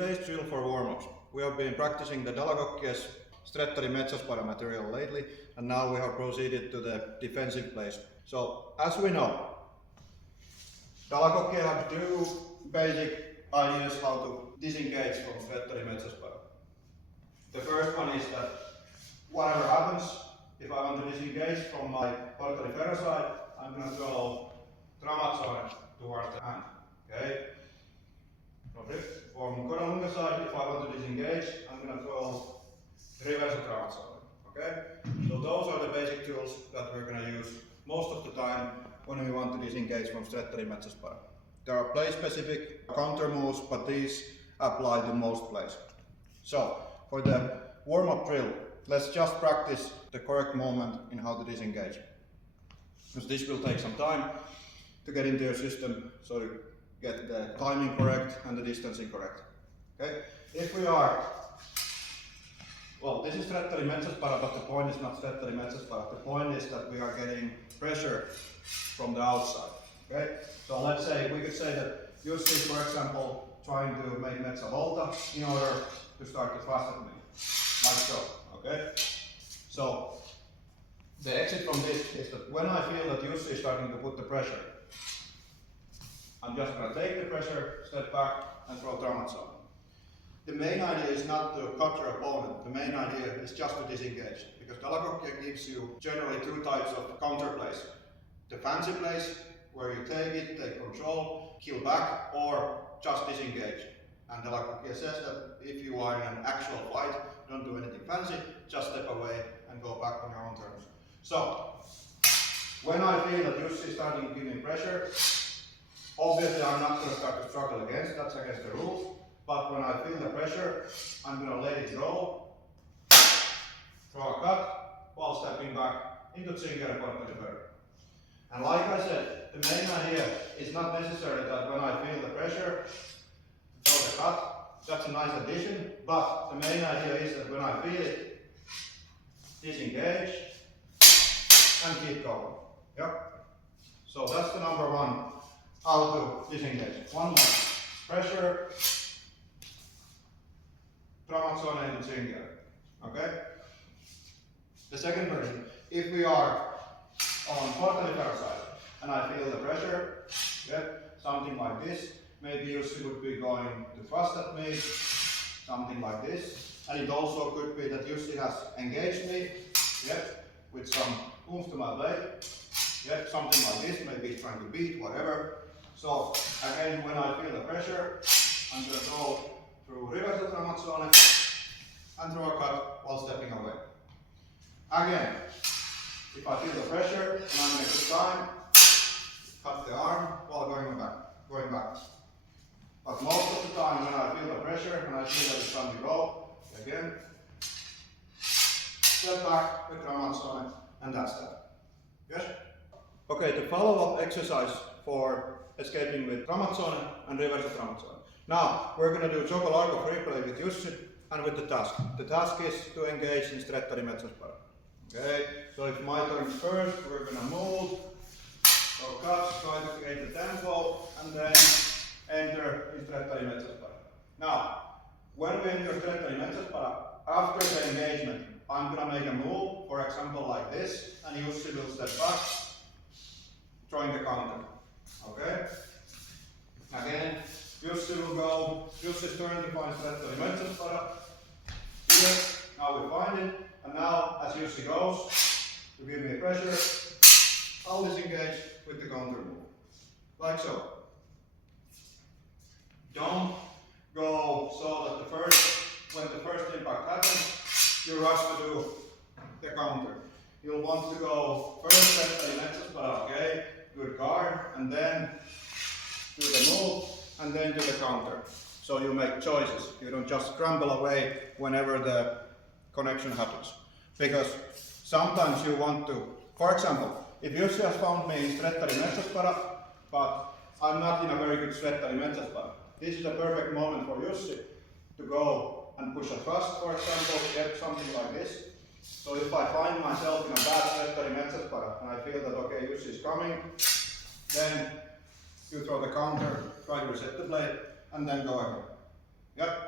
today's drill for warm-ups. We have been practicing the dall'Agocchie's Stretta di Mezza Spada material lately, and now we have proceeded to the defensive place. So, as we know, dall'Agocchie have two basic ideas how to disengage from Stretta di Mezza Spada. The first one is that whatever happens, if I want to disengage from my Porta di Ferro side, I'm going to throw tramazzone towards the hand. Okay? From Coda Lunga side, if I want to disengage, I'm going to throw riverso tramazzone. Okay? So those are the basic tools that we're going to use most of the time when we want to disengage from Stretta di Mezza Spada. There are play-specific counter moves, but these apply to most plays. So, for the warm-up drill, let's just practice the correct moment in how to disengage. Because this will take some time to get into your system, so you get the timing correct and the distancing correct. Okay? If we are, well, this is Stretta di Mezza Spada, but the point is not Stretta di Mezza Spada. The point is that we are getting pressure from the outside. Okay? So let's say, we could say that Jussi, for example, trying to make mezza volta in order to start to thrust at me. Like so. Okay? So, the exit from this is that when I feel that Jussi is starting to put the pressure, I'm just going to take the pressure, step back, and throw tramazzone. The main idea is not to cut your opponent. The main idea is just to disengage. Because dall'Agocchie gives you generally two types of counter plays. The fancy plays, where you take it, take control, kill back, or just disengage. And dall'Agocchie says that if you are in an actual fight, don't do anything fancy, just step away and go back on your own terms. So, when I feel that Jussi is starting to give me pressure, obviously I'm not going to start to struggle against, that's against the rules. But when I feel the pressure, I'm going to let it roll, throw a cut, while stepping back into Cinghiale Porta di Ferro. And like I said, the main idea is not necessarily that when I feel the pressure, throw the cut, that's a nice addition, but the main idea is that when I feel it, disengage and keep going. Yep. So that's the number one, how to disengage. One more. Pressure, tramazzone into Cinghiale. Okay? The second version, if we are on Porta di Ferro side and I feel the pressure, something like this, maybe Jussi would be going to thrust at me, something like this. And it also could be that Jussi has engaged me, with some oomph to my blade, something like this, maybe he's trying to beat, whatever. So again, when I feel the pressure, I'm going to go through riverso tramazzone and throw a cut while stepping away. Again, if I feel the pressure and I'm in a good time, cut the arm while going back. But most of the time when I feel the pressure and I feel that it's time to go, again, step back with tramazzone, and that's that. Yes? Okay, the follow-up exercise for escaping with tramazzone and riverso tramazzone. Now, we're going to do gioco largo free play with Jussi and with the task. The task is to engage in Stretta di Mezza Spada. Okay, so it's my turn first, we're going to move, so cuts, try to create the tempo, and then enter in Stretta di Mezza Spada. Now, when we enter Stretta di Mezza Spada, after the engagement, I'm going to make a move, for example like this, and Jussi will step back, throwing the counter. Okay? Again, Jussi will go, Jussi's turn to find Stretta di Mezza Spada. Here, now we find it. And now, as Jussi goes, to give me pressure, I'll disengage with the counter move. Like so. Don't go so that when the first impact happens, you rush to do the counter. You'll want to go first Stretta di Mezza Spada, okay? Good guard, and then do the move, and then do the counter. So you make choices. You don't just scramble away whenever the connection happens. Because sometimes you want to, for example, if Jussi has found me in Stretta di Mezza Spada, but I'm not in a very good Stretta di Mezza Spada, this is a perfect moment for Jussi to go and push a thrust, for example, get something like this. So if I find myself in a bad Stretta di Mezza Spada and I feel that, okay, Jussi is coming, then you throw the counter, try to reset the blade, and then go ahead. Yep.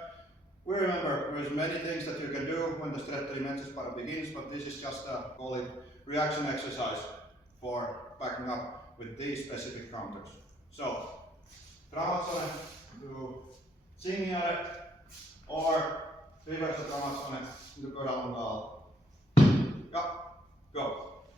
We remember there's many things that you can do when the Stretta di Mezza Spada begins, but this is just a, call it, reaction exercise for backing up with these specific counters. So, tramazzone to Cinghiale or riverso tramazzone to Coda Lunga Alta. Yeah, go.